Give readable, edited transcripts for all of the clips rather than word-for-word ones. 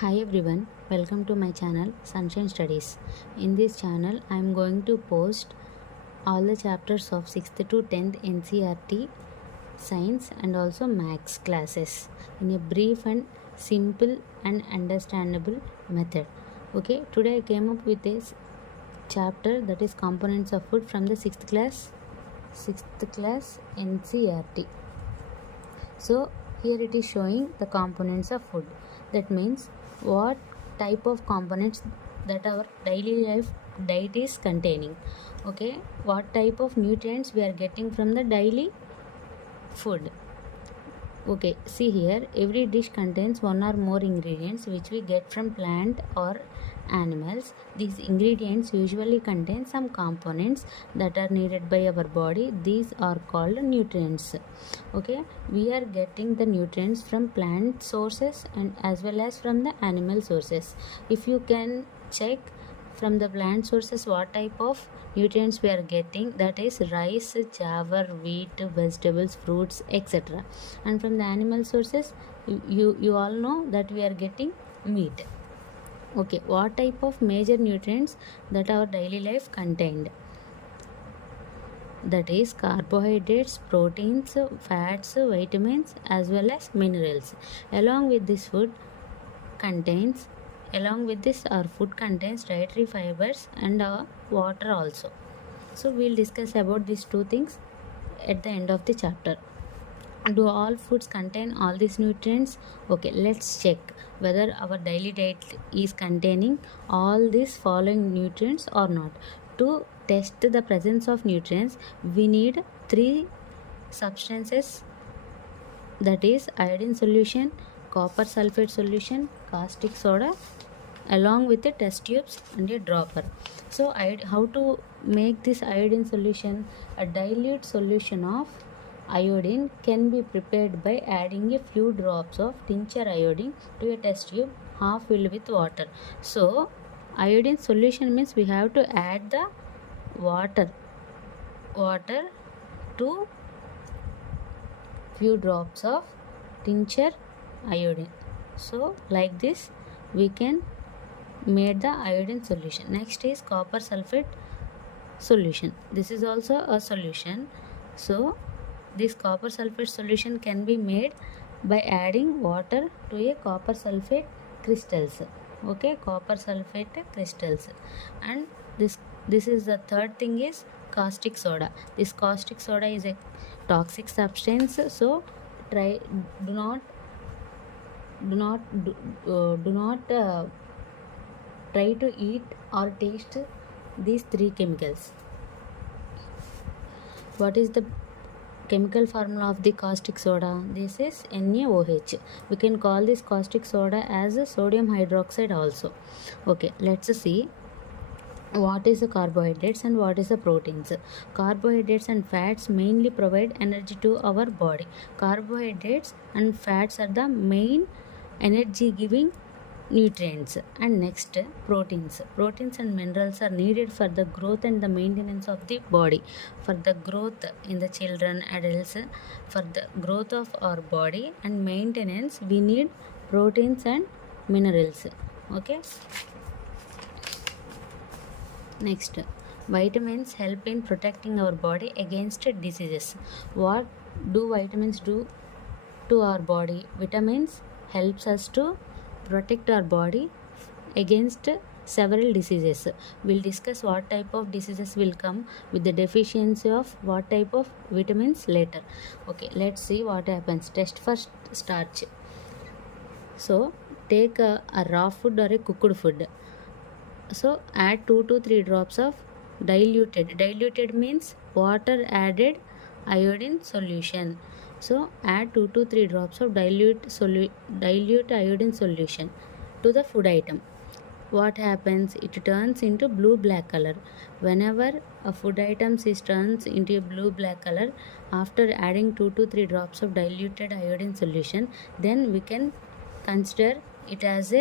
Hi everyone, welcome to my channel Sunshine Studies. In this channel, I am going to post all the chapters of 6th to 10th NCERT science and also maths classes in a brief and simple and understandable method. Okay, today I came up with a chapter that is components of food from the 6th class NCERT. So here it is showing the components of food. That means what type of components that our daily life diet is containing. Okay, what type of nutrients we are getting from the daily food. Okay, see here, every dish contains one or more ingredients which we get from plant or animals. These ingredients usually contain some components that are needed by our body. These are called nutrients. Okay, we are getting the nutrients from plant sources and as well as from the animal sources. If you can check from the plant sources what type of nutrients we are getting, that is rice, jawar, wheat, vegetables, fruits, etc. And from the animal sources, you all know that we are getting meat. Okay, what type of major nutrients that our daily life contained? That is carbohydrates, proteins, fats, vitamins as well as minerals. Along with this our food contains dietary fibers and water also. So we'll discuss about these two things at the end of the chapter. Do all foods contain all these nutrients? Okay, let's check whether our daily diet is containing all these following nutrients or not. To test the presence of nutrients, we need three substances, that is iodine solution, copper sulfate solution, caustic soda, along with the test tubes and a dropper. So how to make this iodine solution? A dilute solution of iodine can be prepared by adding a few drops of tincture iodine to a test tube half filled with water. So iodine solution means we have to add the water to few drops of tincture iodine. So like this we can made the iodine solution. Next is copper sulfate solution. This is also a solution. So this copper sulfate solution can be made by adding water to a copper sulfate crystals. Okay, copper sulfate crystals. And this is the third thing is caustic soda. This caustic soda is a toxic substance, so do not try to eat or taste these three chemicals. What is the chemical formula of the caustic soda? This is NaOH. We can call this caustic soda as sodium hydroxide also. Okay, let's see what is the carbohydrates and what is the proteins. Carbohydrates and fats mainly provide energy to our body. Carbohydrates and fats are the main energy giving nutrients. And next, proteins and minerals are needed for the growth and the maintenance of the body. For the growth in the children, adults, for the growth of our body and maintenance, we need proteins and minerals. Okay, next, vitamins help in protecting our body against diseases. What do vitamins do to our body? Vitamins helps us to protect our body against several diseases. We'll discuss what type of diseases will come with the deficiency of what type of vitamins later. Okay, let's see what happens. Test for starch. So take a raw food or a cooked food. So add 2 to 3 drops of diluted means water added iodine solution. So add 2 to 3 drops of dilute iodine solution to the food item. What happens? It turns into blue black color. Whenever a food item turns into a blue black color after adding 2 to 3 drops of diluted iodine solution, then we can consider it as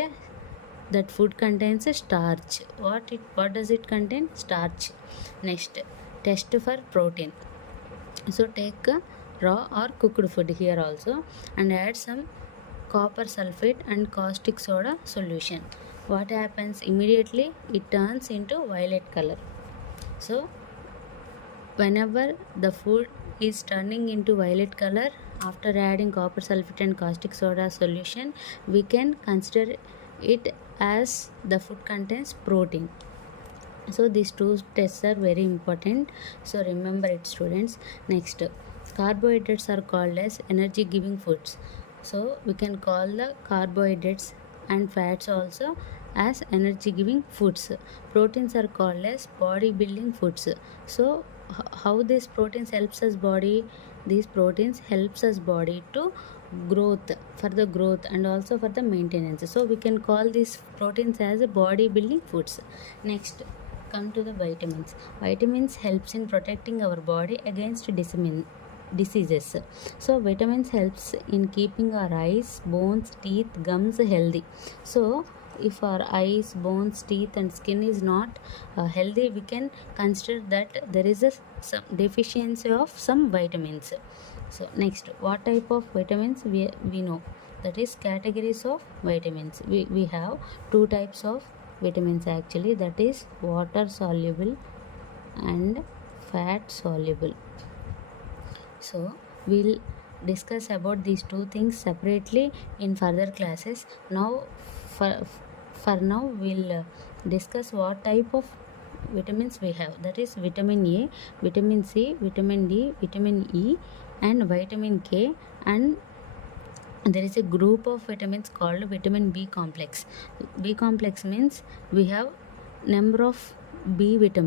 that food contains a starch. What does it contain? Starch. Next, test for protein. So take raw or cooked food here also and add some copper sulfate and caustic soda solution. What happens immediately? It turns into violet color. So whenever the food is turning into violet color after adding copper sulfate and caustic soda solution, we can consider it as the food contains protein. So these two tests are very important, so remember it, students. Next, carbohydrates are called as energy giving foods. So we can call the carbohydrates and fats also as energy giving foods. Proteins are called as body building foods. So how these proteins helps us body? These proteins helps us body to growth, for the growth and also for the maintenance. So we can call these proteins as body building foods. Next, come to the vitamins. Vitamins helps in protecting our body against diseases. So vitamins helps in keeping our eyes, bones, teeth, gums healthy. So if our eyes, bones, teeth and skin is not healthy, we can consider that there is some deficiency of some vitamins. So next, what type of vitamins we know? That is categories of vitamins. We have two types of vitamins actually, that is water soluble and fat soluble. So we'll discuss about these two things separately in further classes. Now for now we'll discuss what type of vitamins we have, that is vitamin A, vitamin C, vitamin D, vitamin E and vitamin K, and there is a group of vitamins called vitamin B complex. B complex means we have number of B vitamins.